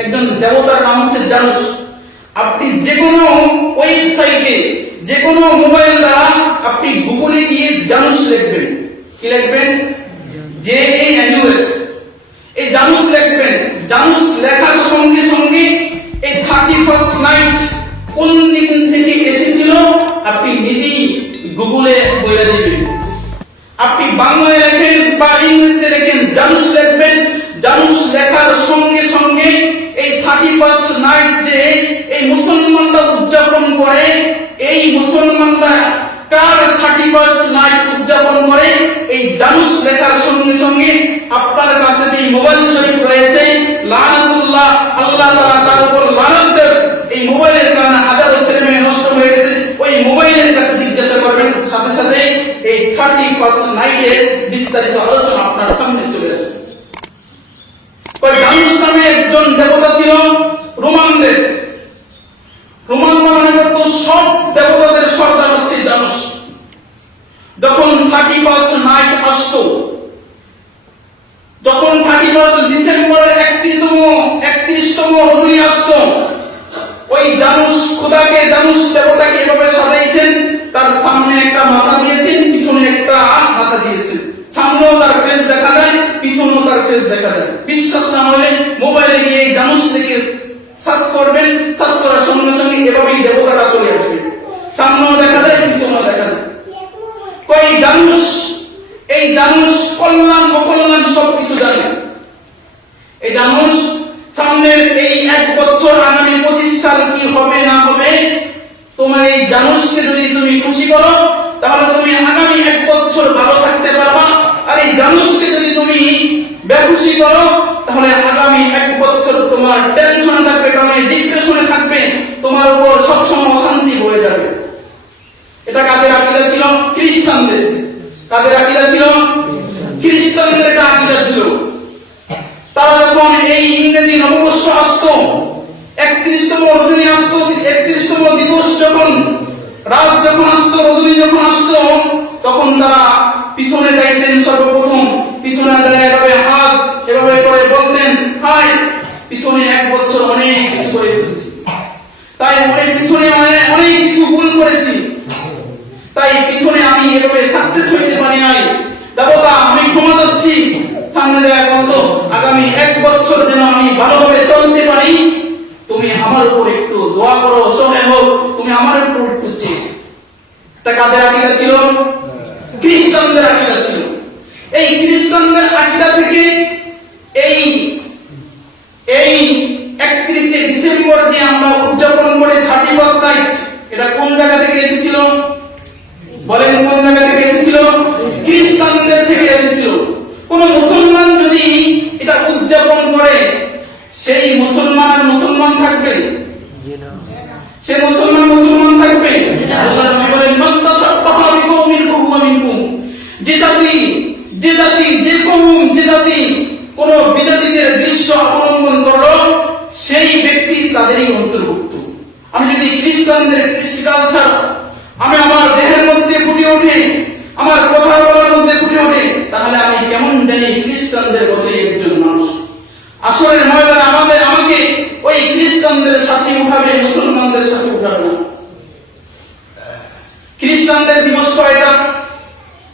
একজন দেবতার নাম হচ্ছে জানুস। আপনি যে কোনো ওয়েবসাইটে, যে কোনো মোবাইল দ্বারা আপনি গুগলে গিয়ে জানুস লিখবেন। কি লিখবেন? JANUS। এই জানুস লিখবেন। জানুস লেখার সঙ্গে সঙ্গে এই 31st নাইট কোন দিন থেকে এসেছিল আপনি নিজেই গুগলে বলে দিবেন। আপনি বাংলায় লেখেন বা ইংরেজিতে লেখেন, জানুস লিখবেন। জানুস লেখার সঙ্গে সঙ্গে এই 31st নাইট যে এই মুসলমানরা উদযাপন করে, এই মুসলমানরা কার 31st নাইট উদযাপন করে, এই জানুস লেখার সঙ্গে সঙ্গে আপনার কাছে যে মোবাইল শরীফ রয়েছে, লানাতুল্লাহ, আল্লাহ তাআলা তার উপর লানত দেন, এই মোবাইলের কারণে হাজারো ছেলে মেয়ে নষ্ট হয়ে গেছে, ওই মোবাইলের কাছে জিজ্ঞাসা করবেন, সাথে সাথে এই 31st নাইটের বিস্তারিত আলোচনা আপনার সামনে চলে আসবে। জানুস নামে একজন দেবতা ছিল রোমানদের। রোমানরা মনে করত সব দেবতাদের সর্দার হচ্ছে জানুস। যখন 31st নাইট আসতো, যখন 31st ডিসেম্বরের 31তম রজনী আসতো, ওই জানুস খোদাকে, জানুস দেবতাকে এভাবে সাজাইছেন, তার সামনে একটা মাথা দিয়েছেন, পিছনে একটা মাথা দিয়েছেন। সামনেও তার ফেস দেখা যায়, পিছনেও তার ফেস দেখা যায়। বিশ্বাস না হলে মোবাইলে গিয়ে জানুস লিখে সার্চ করবেন, সার্চ করার সঙ্গে সঙ্গে এভাবেই দেবতাটা চলে আসবে, সামনেও দেখা যায়, পিছনেও দেখা যায়। এই জানুস, এই জানুস কল্যাণ অকল্যাণ সবকিছু জানে। এই জানুস সামনের এই 1 বছর, আগামী 25 সাল কি হবে না হবে, তোমার এই জানুসকে যদি তুমি খুশি করো তাহলে তুমি আগামী 1 বছর ভালো থাকতে পারবা। আর এই জানুসকে যদি তুমি বেখুশি করো তাহলে আগামী 1 বছর তোমার টেনশনে থাকবে, তুমি ডিপ্রেশনে থাকবে, তোমার উপর সবসময় অশান্তি বয়ে যাবে। এটা কাদের আকীদা ছিল? খ্রিস্টানদের। কাদের আকীদা ছিল? খ্রিস্টানদের এটা আকীদা ছিল। তারা যখন এই ইংরেজি নববর্ষ আসতো, 31তম রজনী আসতো, 31তম দিবস যখন, রাত যখন আসতো, রজনী যখন আসতো, তখন তারা পিছনে যাইতেন। সর্বপ্রথম পিছনে দাঁড়িয়ে এভাবে হাত এভাবে করে বলতেন, হাই পিছনে 1 বছর অনেক কিছু করে ফেলেছি, তাই অনেক পিছনে অনেক কিছু ভুল করেছি, তাই পিছনে আমি এভাবে সাকসেস হইতে পারি নাই, দেবতা আমি ক্ষমা চাচ্ছি। সামনে যায় বলতো, আগামী 1 বছর যেন আমি ভালোভাবে চলতে পারি, তুমি আমার উপর একটু দোয়া করো, সহায় হোক, তুমি আমার উপর একটু চেয়ে। এটা কাদের আকীদা ছিল? খ্রিস্টানদের আকীদা ছিল। এই খ্রিস্টানদের আকীদা থেকে এই 31 ডিসেম্বর যে আমরা উদযাপন করে 31st নাইট, এটা কোন জায়গা থেকে এসেছিল? বলেন কোন জায়গা থেকে এসেছিল? খ্রিস্টানদের থেকে এসেছিল। কোন মুসলমান যদি এটা উদযাপন করে, সেই মুসলমান আর মুসলমান থাকবে? সে মুসলমান থাকবে? আল্লাহ নবী বলেন, মান তাশাব্বাহা বিকওমিন ফাহুয়া মিনহুম। যে জাতি যে কওম, যে জাতি কোন বিজাতিদের দৃশ্য অবলম্বন করলো, সেই ব্যক্তি তাদেরই অন্তর্ভুক্ত। আমি যদি খ্রিস্টানদের কৃষ্টি কালচার আমি আমার দেহের মধ্যে ফুটে ওঠে, আমার কথা বলার মধ্যে ফুটে ওঠে, তাহলে আমি কেমন জানি খ্রিস্টানদের মতো একজন মানুষ। আসরের ময়দানে আমাকে ওই খ্রিস্টানদের সাথে উঠাবে, মুসলমানদের সাথে উঠাবে না। খ্রিস্টানদের দিবস কয়টা?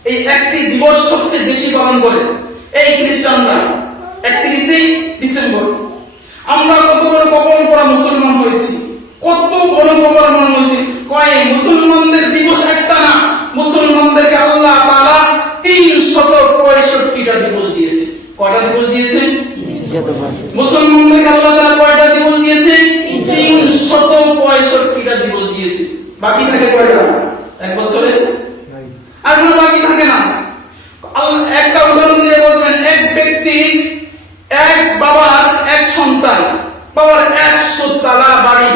এই একটি দিবস সবচেয়ে বেশি পালন করে এই খ্রিস্টানরা, 31 ডিসেম্বর। আমরা কত বড় কপাল পরা মুসলমান হয়েছি, কত বড় কপাল পরা হয়েছি। কয় মুসলমানদের দিবস একটা না, মুসলমানদেরকে আল্লাহ তাআলা 365টা দিবস দিয়েছে। কয়টা দিবস দিয়েছে? মুসলমানদেরকে আল্লাহ তাআলা কয়টা দিবস দিয়েছে? 365টা দিবস দিয়েছে। বাকি থাকে কয়টা? 1 বছরে আর কোনো বাকি থাকে না। একটা উদাহরণ দিয়ে বলবেন, এক ব্যক্তি, এক বাবার এক সন্তান, বাবার 100 তলা বাড়ি।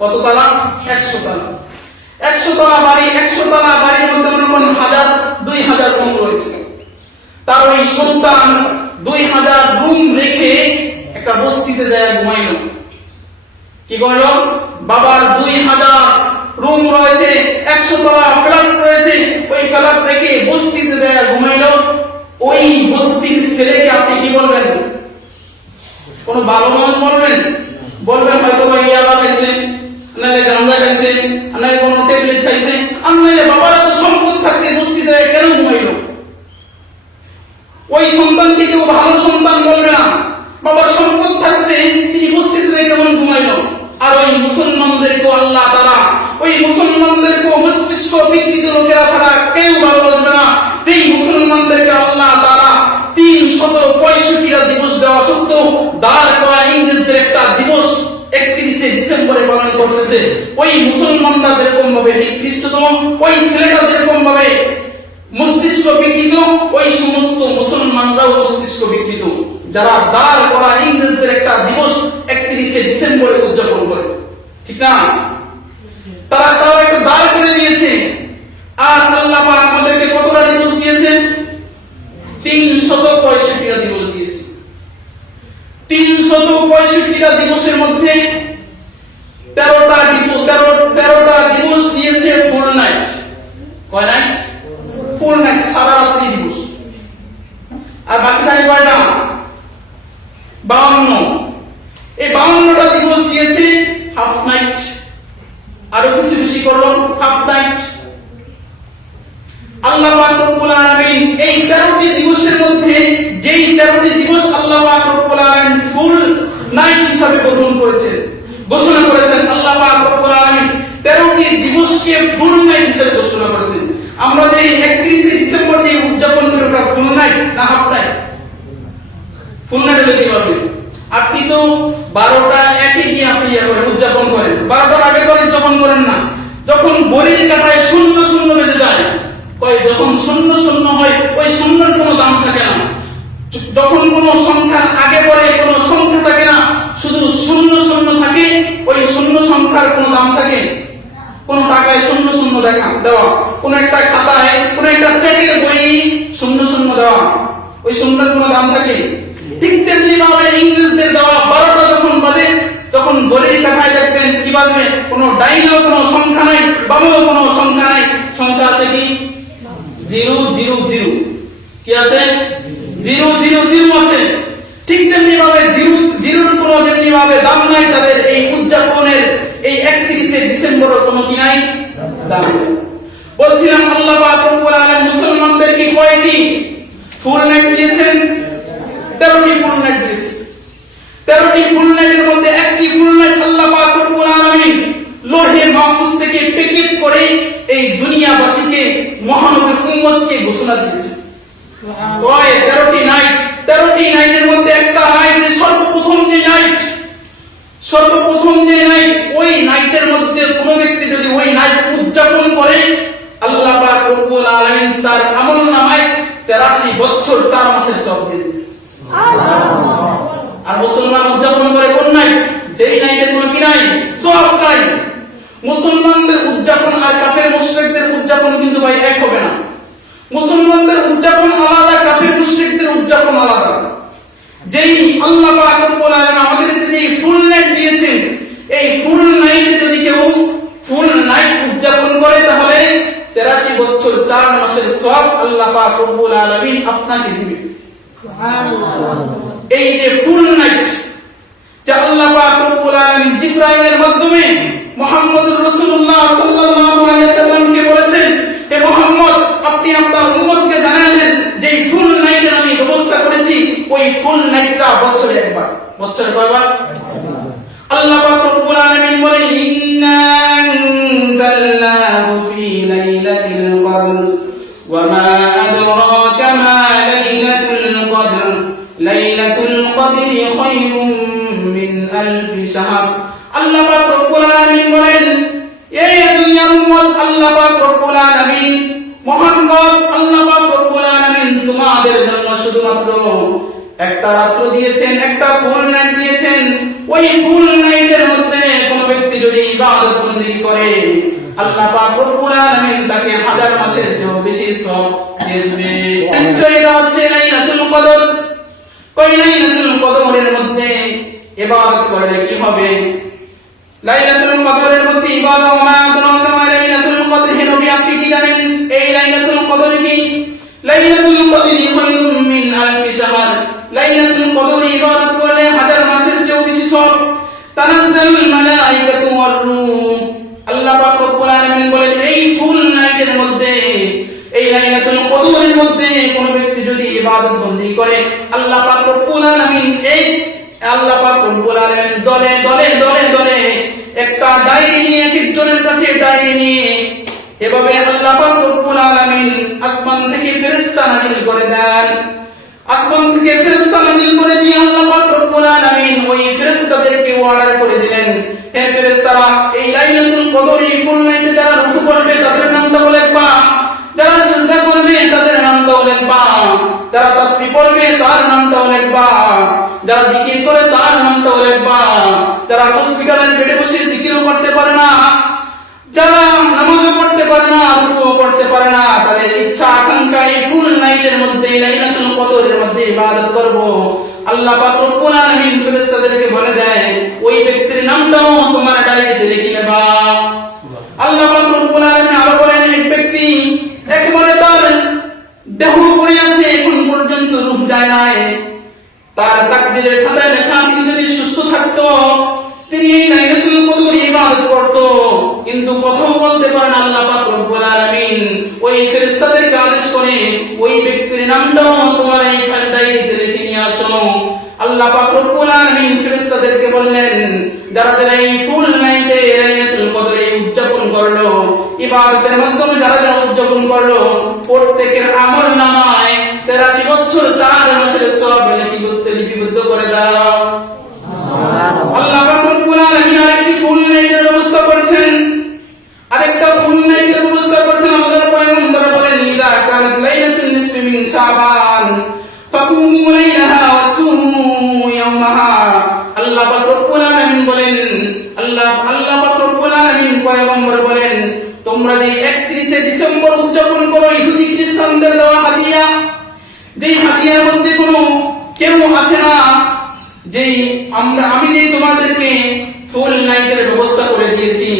কত তলা? 100 তলা। 100 তলা বাড়ি, 100 তলা বাড়ির মধ্যে মনে করেন 2000 রুম রয়েছে। তার ওই সন্তান 2000 রুম রেখে একটা বস্তিতে যায় ঘুমাইলো। কি করলো? বাবার 2000 রুম রয়েছে, 100 তলা ফ্ল্যাট রয়েছে, ওই ফ্ল্যাট রেখে বস্তিতে যায় ঘুমাইলো। ওই বস্তির ছেলেকে আপনি কি বলবেন? কোন ভালো মানুষ বলবেন? বলবেন হয়তো ভাই ইয়াবা খাইছেন, নাহলে গাঁজা খাইছেন, নাহলে কোনো ট্যাবলেট খাইছেন, আর নাহলে বাবার এত সম্পদ থাকতে বস্তিতে কেন ঘুমাইলো? ওই সন্তানকে কেউ ভালো সন্তান বলবে না। বাবার সম্পদ থাকতে তিনি বস্তিতে কেমন ঘুমাইলো? আর ওই মুসলমানদেরকে আল্লাহ তাআলা, ওই মুসলমানদেরকে মস্তিষ্ক বিকৃত লোকেরা ছাড়া কেউ ভালো বলবে না। যেই মুসলমানদেরকে আল্লাহ তাআলা 365টা দিবস দেওয়া সত্ত্বেও দাঁড় করা ইংরেজদের একটা দিবস 31শে ডিসেম্বরে পালন করতেছে, ওই মুসলমানরা যেরকম ভাবে নিকৃষ্টতম, ওই ছেলেটা যেরকম ভাবে মস্তিষ্ক বিকৃত, ওই সমস্ত মুসলমানরাও মস্তিষ্ক বিকৃত, যারা দাঁড় করা ইংরেজদের একটা দিবস 31শে ডিসেম্বরে উদযাপন করে। ঠিক না? তারা একটা দাঁড় করে দিয়েছে। আর আল্লাহ পাক আমাদেরকে কতটা দিবস দিয়েছেন? 365টা দিবস দিয়েছে। 365টা দিবসের মধ্যে 13টা দিবস দিয়েছে ফুল নাইট। কয় নাইট? ফুল নাইট, সারা রাত্রি দিবস। আর বাকি থাকে কয়টা? 52। এই 52টা দিবস দিয়েছে হাফ নাইট, আরো কিছু বেশি করলো হাফ নাইট। আল্লাহ পাক রব্বুল আলামিন এই 13টি দিবসের মধ্যে যেই 13টি দিবস আল্লাহ পাক রব্বুল আলামিন ফুল নাইট হিসাবে ঘোষণা করেছেন, আল্লাহ পাক রব্বুল আলামিন 13টি দিবসকে ফুল নাইট হিসাবে ঘোষণা করেছেন। আমরা যে 31শে ডিসেম্বর যে উদযাপন করি ওটা ফুল নাইট না হাফ নাইট? ফুল নাইট হলে কি হবে? আপনি তো 12টা একই দিয়ে আপনি উদযাপন করেন, 12টার আগে করে উদযাপন করেন না। যখন ঘড়ির কাঁটায় 00 বেজে যায়, যখন 00 হয়, ওই শূন্যের কোনো দাম থাকে না। যখন কোনো সংখ্যার আগে পরে কোনো সংখ্যা থাকে না, শুধু 00 থাকে, ওই 0 সংখ্যার কোনো দাম থাকে? কোন টাকায় 00 দেওয়া, কোন একটা খাতায়, কোন একটা চেকের বই 00 দেওয়া, ওই শূন্যের কোনো দাম থাকে? ঠিক তেমনি ভাবে ইংরেজদের দেওয়া 12টা যখন বাজে, তখন ঘড়ির কাঁটায় দেখবেন কি বাজবে? কোনো ডাইনেও কোনো সংখ্যা নাই, বামেও কোনো সংখ্যা নাই, সংখ্যা আছে কি? 000। কি আছে? 000 আছে। ঠিক তেমনি ভাবে জিরোর কোনো যেমনি ভাবে দাম নাই তাদের এই উদযাপনের এই 31শে ডিসেম্বরের কোনো কি নাই? দাম নাই। বলছিলাম আল্লাহ পাক রব্বুল আলামিন মুসলমানদেরকে কয়টি ফুল নাইট দিয়েছেন? 13টি ফুল নাইট দিয়েছেন। 13টি ফুল নাইটের মধ্যে একটি ফুল নাইট আল্লাহ পাক রব্বুল আলামিন লোহে মাহফুজ থেকে প্যাকেট করে এই দুনিয়াবাসীকে, মহানবী উম্মতকে ঘোষণা দিয়েছে। কয় 13টি নাইট। 13টি নাইটের মধ্যে একটা নাইট, সর্বপ্রথম যে নাইট, ওই নাইটের মধ্যে কোন ব্যক্তি যদি ওই নাইট উদযাপন করে, আল্লাহ পাক রব্বুল আলামিন তার আমলনামায় 83 বছর 4 মাসের সওয়াব দিবেন। আর মুসলমান উদযাপন করে কোন নাইট? যেই নাইটে কোনো কি নাই? সওয়াব নাই। মুসলমানদের উদযাপন আর কাফের মুশরিকদের উদযাপন কিন্তু ভাই এক হবে না। মুসলমানদের উদযাপন আলাদা, কাফের মুশরিকদের উদযাপন আলাদা। যেই আল্লাহ পাক রব্বুল আলামিন আমাদেরকে যে ফুল নাইট দিয়েছেন, এই ফুল নাইটে যদি কেউ ফুল নাইট উদযাপন করে, তাহলে 83 বছর 4 মাসের সওয়াব আল্লাহ পাক রব্বুল আলামিন আপনাকে দিবেন। সুবহানাল্লাহ। এই যে ফুল নাইট, যা আল্লাহ পাক রব্বুল আলামিন জিবরাইলের মাধ্যমে মুহাম্মদুর রাসূলুল্লাহ সাল্লাল্লাহু আলাইহি সাল্লামকে বলেছেন, হে মুহাম্মদ, আপনি আপনার উম্মতকে জানান দেন যে ফুল নাইটের আমি ব্যবস্থা করেছি, ওই ফুল নাইটটা বছরে একবার। বছরে কয়বার? আল্লাহ পাক রব্বুল আলামিন বলেন, ইন্না আনজালনাহু ফি লাইলাতিল কদর ওয়া মা আদরাকা মা লাইলাতুল কদর লাইলাতুল কদরি খায়রুম মিন আলফি শাহর। আল্লাহ পাক রব্বুল আলামিন বলেন, এই দুনিয়ার উম্মত, আল্লাহ পাক রব্বুল আলামিন মুহাম্মদ, আল্লাহ পাক রব্বুল আলামিন তোমাদের জন্য শুধুমাত্র একটা রাত্র দিয়েছেন, একটা ফুল নাইট দিয়েছেন। ওই ফুল নাইটের মধ্যে কোন ব্যক্তি যদি ইবাদত বندگی করে, আল্লাহ পাক রব্বুল আলামিন তাকে 1000 মাসের চেয়ে বেশি সওয়াব দেবে। এটা হচ্ছে লাইলাতুল কদর। কই লাইলাতুল কদরের মধ্যে ইবাদত করলে কি হবে? লাইলাতুল কদরের মধ্যে ইবাদত, মা আদরাকা মা লাইলাতুল কদর, হে নবী আপনি কি জানেন এই লাইলাতুল কদর কি? লাইলাতুল কদরি খায়রুম মিন আলফি শাহর। লাইলাতুল কদর ইবাদত করলে 1000 মাসের চেয়ে বেশি সওয়াব। তানাজ্জালুল মালাইকাতু ওয়ার রূহ। আল্লাহ পাক রব্বুল আলামিন বলেন এই ফুল নাইটের মধ্যে, এই লাইলাতুল কদরের মধ্যে কোন ব্যক্তি যদি ইবাদত বন্দেগি করে, আল্লাহ পাক রব্বুল আলামিন দলে দলে দলে দলে একটা ডায়েরি নিয়ে, এক একজনের কাছে ডায়েরি নিয়ে এভাবে আল্লাহ পাক রব্বুল আলামিন আসমান থেকে ফেরেশতা নাযিল করে দেন। আসমান থেকে ফেরেশতা নাযিল করে দিয়ে আল্লাহ পাক রব্বুল আলামিন ওই ফেরেশতাদেরকে অর্ডার করে দিলেন, হে ফেরেশতারা, এই লাইলাতুল কদর, এই ফুল নাইটে যারা রুকু করবে তাদের নামটাও লিখবা, যারা সিজদা করবে তাদের নামটাও লিখবা, যারা তাসবিহ পড়বে তার নামটাও লিখবা, যারা জিকির করে তার নামটাও লিখবা, যারা হসপিটালের বেডে বসে জিকিরও করতে পারে না, যারা নামাজও পড়তে পারে না, রুকুও করতে পারে না, তাদের ইচ্ছা আকাঙ্ক্ষা এই ফুল নাইটের মধ্যে, লাইলাতুল কদরের মধ্যে ইবাদত করব, আল্লাহ পাক রব্বুল আলামিন ফেরেশতাদেরকে বলে দেয় ওই ব্যক্তির নামটাও তোমার ডায়েরিতে লিখে নেবা। আল্লাহ পাক রব্বুল আলামিন আরো বলেন এক ব্যক্তি একবারে তার দেহ পড়ে আছে, এখন পর্যন্ত রূহ যায় নাই, তার তাকদীরের খাতায় লেখা তিনি যদি সুস্থ থাকতো তিনি এই লাইলাতুল কদর ইবাদত করত, কিন্তু কথাও বলতে পারে না। আল্লাহ পাক রব্বুল আলামিন ওই ফেরেশতাদেরকে আদেশ করে ওই ব্যক্তির নামটাও তোমার এই ডায়েরিতে লিখে নিয়ে আসো। আল্লাহ পাক রব্বুল আলামিন ফেরেশতাদেরকে বললেন যারা যারা এই ফুল নাইটে লাইলাতুল কদরে উদযাপন করলো, ইবাদতের মাধ্যমে যারা যারা উদযাপন করলো, প্রত্যেকের আমলনামায় 83 বছর 4 মাসের সওয়াব লিপিবদ্ধ করে দাও। আল্লাহ পাক রব্বুল আলামিন আরেকটি ফুল নাইটের ব্যবস্থা করেছেন, আরেকটা ফুল নাইটের ব্যবস্থা করেছেন। আল্লাহর পয়গম্বর বলেন ইযা কানাত লাইলাতুন নিসফি মিন শাবান ফাকুমু লাইলাহা ওয়াসুমু ইয়াওমাহা। আল্লাহ পাক রব্বুল আলামিন বলেন, আল্লাহ পাক রব্বুল আলামিন পয়গম্বর বলেন তোমরা যে 31 ডিসেম্বর উদযাপন করো ইহুদি খ্রিস্টানদের দেওয়া হাদিয়া, যেই হাদিয়ার মধ্যে কোনো কেউ আসে না, যেই আমি যে তোমাদেরকে ফুল নাইটের ব্যবস্থা করে দিয়েছি,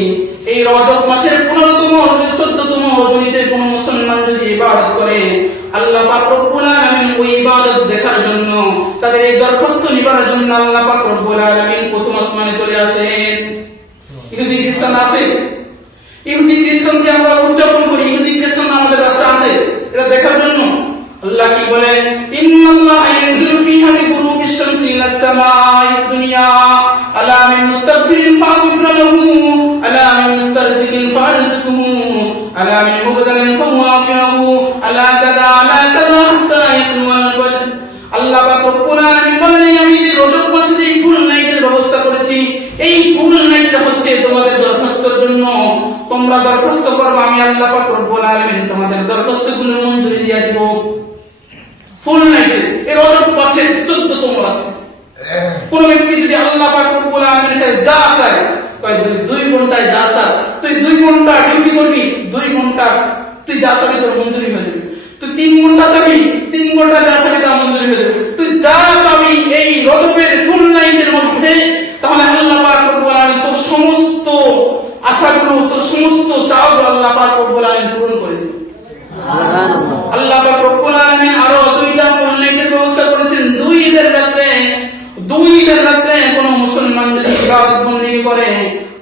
এই রজব মাসের 15তম 14তম রজনীতে কোন মুসলমান যদি ইবাদত করে, আল্লাহ পাক রব্বুল আলামিন ওই ইবাদত দেখার জন্য, তাদের এই দরখাস্ত নিবারের জন্য আল্লাহ পাক রব্বুল আলামিন প্রথম আসমানে চলে আসেন। ইহুদি খ্রিস্টান আসে, ইহুদি খ্রিস্টানকে আমরা উদযাপন করি, ইহুদি খ্রিস্টান আমাদের রাস্তা আসে এটা দেখার জন্য। আল্লাহ কি বলেন ইন্নাল্লাহা ইয়ানজিলু ফিহা বিগুরুবিশ শামসি ইলাস সামাঈদ দুনিয়া আলা মিন মুস্তাগফিরিন ফাগফির লাহু আলা মিন মুস্তারজিকিন ফারজকুহু আলা মিন মুবতালিন ফাওয়াফিহু আলা কাদা হাত্তা ইয়াতুল ফজর। আল্লাহ পাক রব্বুল আলামিন বলেন আমি যে রজব মাসে এই ফুল নাইটের ব্যবস্থা করেছি, এই ফুল নাইটটা হচ্ছে তোমাদের দরখাস্তের জন্য, তোমরা দরখাস্ত করবে, আমি আল্লাহ পাক রব্বুল আলামিন তোমাদের দরখাস্তগুলো মঞ্জুরি দিয়ে দেব। ফুল নাইটে এই রজব মাসের 14তম রাতে কোন ব্যক্তি যদি আল্লাহ পাক রব্বুল আলামিনের কাছে যা চায়, কয় 2 ঘন্টায় যা চায়, তুই 2 ঘন্টা ডিউটি করবি, 2 ঘন্টা তুই যা চাবি তোর মঞ্জুরি হয়ে যাবে, তুই 3 ঘন্টা চাবি, 3 ঘন্টা যা চাবি তা মঞ্জুরি হয়ে যাবে, তুই যা চাবি এই রজবের ফুল নাইটের মধ্যে, তাহলে আল্লাহ পাক রব্বুল আলামিন তোর সমস্ত আশাগুলো, তোর সমস্ত চাওয়া আল্লাহ পাক রব্বুল আলামিন পূরণ করে দিবেন। সুবহানাল্লাহ। আল্লাহ পাক রব্বুল আলামিন আরো 2টা ফুল নাইটের ব্যবস্থা করেছেন। 2 ঈদের রাতে কোন মুসলমান যদি ইবাদত বন্দেগি করে,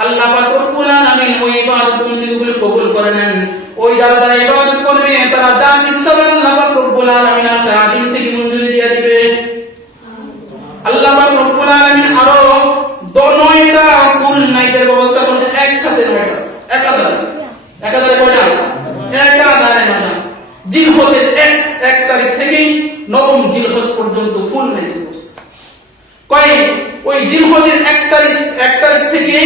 আল্লাহ পাক রব্বুল আলামিন ওই ইবাদত বন্দেগিগুলো কবুল করে নেন। ওই যারা ইবাদত করবে তারা যা কিছু আল্লাহ পাক রব্বুল আলামিন আদিম থেকে মঞ্জুরি দিয়ে দিবে। আল্লাহ পাক রব্বুল আলামিন আরো 9টা ফুল নাইটের ব্যবস্থা করেছেন, একসাথে 9টা, একাধারে কয়টা? একাধারে 9টা। জিলহজের 1 তারিখ থেকে 9ম জিলহজ পর্যন্ত ফুল নাইটের ব্যবস্থা। ওই জিলহজের 1 তারিখ থেকে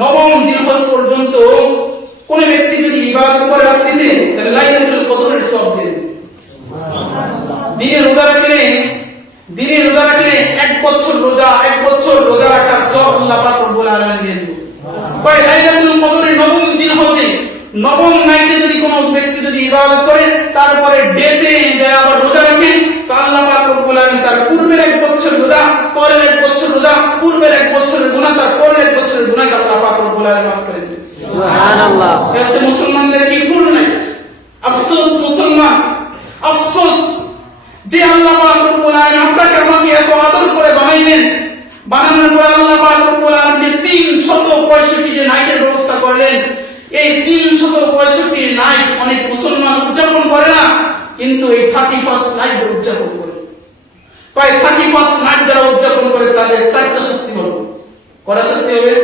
9ম জিলহজ পর্যন্ত কোন ব্যক্তি যদি ইবাদত করে রাত্রিতে, তাহলে লাইলাতুল কদরের সওয়াব পেয়ে যাবে। দিনে রোজা রাখলে 1 বছর রোজা রাখার সওয়াব আল্লাহ পাক রব্বুল আলামিন দিয়ে দিবেন। লাইলাতুল কদরের 9ম জিলহজে 9ম নাইটে যদি কোন ব্যক্তি যদি ইবাদত করে, তারপরে ডেতে যায় আবার রোজা রাখে, তো আল্লাহ পাক রব্বুল আলামিন তার পূর্বের 1 বছর রোজা, পরের 1 বছর রোজা, পূর্বের 1 বছরের গুনাহ, তার পরের 1 বছরের গুনাহ আল্লাহ পাক রব্বুল আলামিন মাফ করে দিবেন। সুবহানাল্লাহ। এটা হচ্ছে মুসলমানদের কি ফুল নাইট। আফসোস মুসলমান, আফসোস যে আল্লাহ পাক রব্বুল আলামিন আপনাকে আমাকে এত আদর করে বানাইলেন, বানানোর পর আল্লাহ পাক রব্বুল আলামিন 365 নাইটের ব্যবস্থা করলেন। এই 365 নাইট অনেক মুসলমান উদযাপন করে না, কিন্তু এই 31st নাইট উদযাপন করে। প্রায় 31st নাইট যারা উদযাপন করে তাদের 4টা শাস্তি হবে। কয়টা শাস্তি হবে?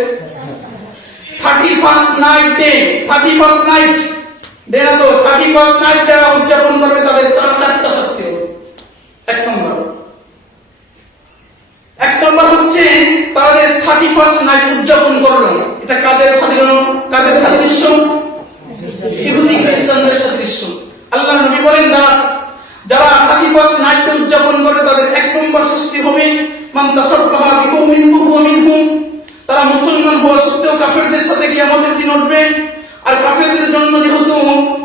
31st night day, 31st night day না তো, 31st নাইট যারা উদযাপন করবে তাদের 4টা শাস্তি হবে। এক নম্বর হচ্ছে তাদের 31st নাইট উদযাপন করলো, এটা কাদের সাদৃশ্য? ইহুদি খ্রিস্টানদের সাদৃশ্য। আল্লাহ নবী বলেন যারা 31st নাইট উদযাপন করে তাদের 1 নম্বর শাস্তি হবে মান তাসাব্বাহা বিকৌমিন ফাহুয়া মিনহুম। তারা মুসলমান হওয়া সত্ত্বেও কাফেরদের সাথে কিয়ামতের দিন উঠবে। আর কাফেরদের জন্য যেহেতু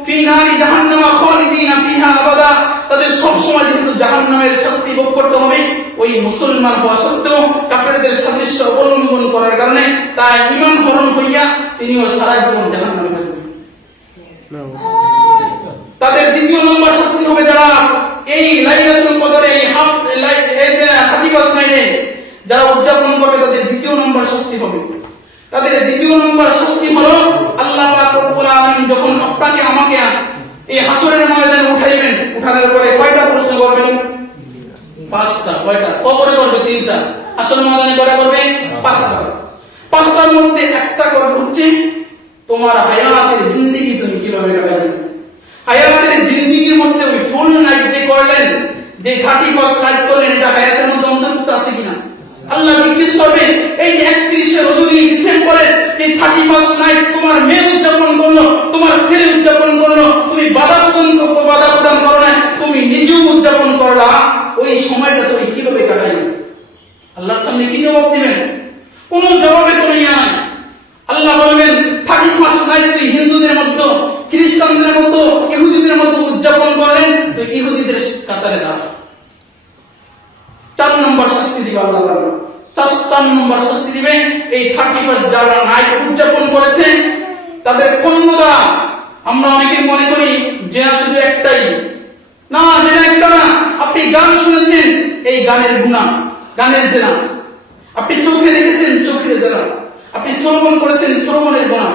ফি নারি জাহান্নামা খালিদিনা ফিহা আবাদা, তাদের সব সময় যেহেতু জাহান্নামের শাস্তি ভোগ করতে হবে, ওই মুসলমান হওয়া সত্ত্বেও কাফেরদের সাদৃশ্য অবলম্বন করার কারণে তাই ঈমান হরণ হইয়া তিনিও সারা জীবন জাহান্নামে থাকবেন। তাদের দ্বিতীয় নম্বর শাস্তি হবে যারা এই লাইলাতুল কদরে এই 31st নাইটে যারা উদযাপন করবে তাদের দ্বিতীয় নম্বর শাস্তি হবে। তাদের দ্বিতীয় নম্বর শাস্তি হলো আল্লাহ পাক রব্বুল আলামিন যখন আপনাকে আমাকে এই হাসরের ময়দানে উঠাইবেন, উঠানোর পরে কয়টা প্রশ্ন করবেন? 5টা। কয়টা? কবরে করবে 3টা, হাসরের ময়দানে কয়টা করবে? 5টা। 5টার মধ্যে একটা করবে হচ্ছে তোমার হায়াতের জিন্দেগি তুমি কিভাবে কাটাইছো। হায়াতের জিন্দেগির মধ্যে ওই ফুল নাইট যে করলেন, যে 31st নাইট করলেন, এটা হায়াতের মধ্যে অন্তর্ভুক্ত আছে কিনা আল্লাহ জিজ্ঞেস করবেন। এই যে 31শে রজনী ডিসেম্বরের এই 31st নাইট তোমার মেয়ে উদযাপন করলো, তোমার ছেলে উদযাপন করলো, তুমি বাধা প্রদান করো না, তুমি নিজেও উদযাপন করলা, ওই সময়টা তুমি কিভাবে কাটাইলে? আল্লাহর সামনে কি জবাব দিবেন? কোন জবাবে কোনো ইয়া নাই। আল্লাহ বলবেন 31st নাইট তুই হিন্দুদের মধ্যে, খ্রিস্টানদের মধ্যে, ইহুদিদের মধ্যে উদযাপন করলেন, তো ইহুদিদের কাতারে দাঁড়া। 4 নম্বর শাস্তি দিবে আল্লাহ তাআলা। 4 নম্বর শাস্তি দিবে এই 31st যারা নাইট উদযাপন করেছে তাদের পণ্য দ্বারা। আমরা অনেকে মনে করি যে শুধু একটাই না, জেনা একটা না। আপনি গান শুনেছেন, এই গানের গুনাহ, গানের জেনা। আপনি চোখে দেখেছেন, চোখের জেনা। আপনি শ্রবণ করেছেন, শ্রবণের গুনাহ।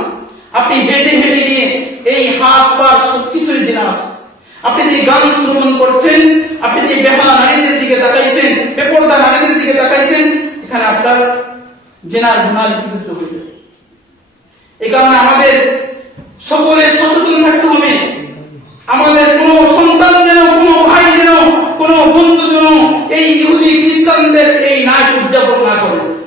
আপনি হেঁটে হেঁটে গিয়ে এই হাত পা সবকিছুর জেনা আছে। আপনি যে গান শ্রবণ করছেন, আপনি যে বেহায়া নারীদের দিকে তাকাইছেন, বেপরদা নারীদের দিকে তাকাইছেন, এখানে আপনার জেনার গুনাহ লিপিবদ্ধ হইবে। এই কারণে আমাদের সকলের সচেতন থাকতে হবে।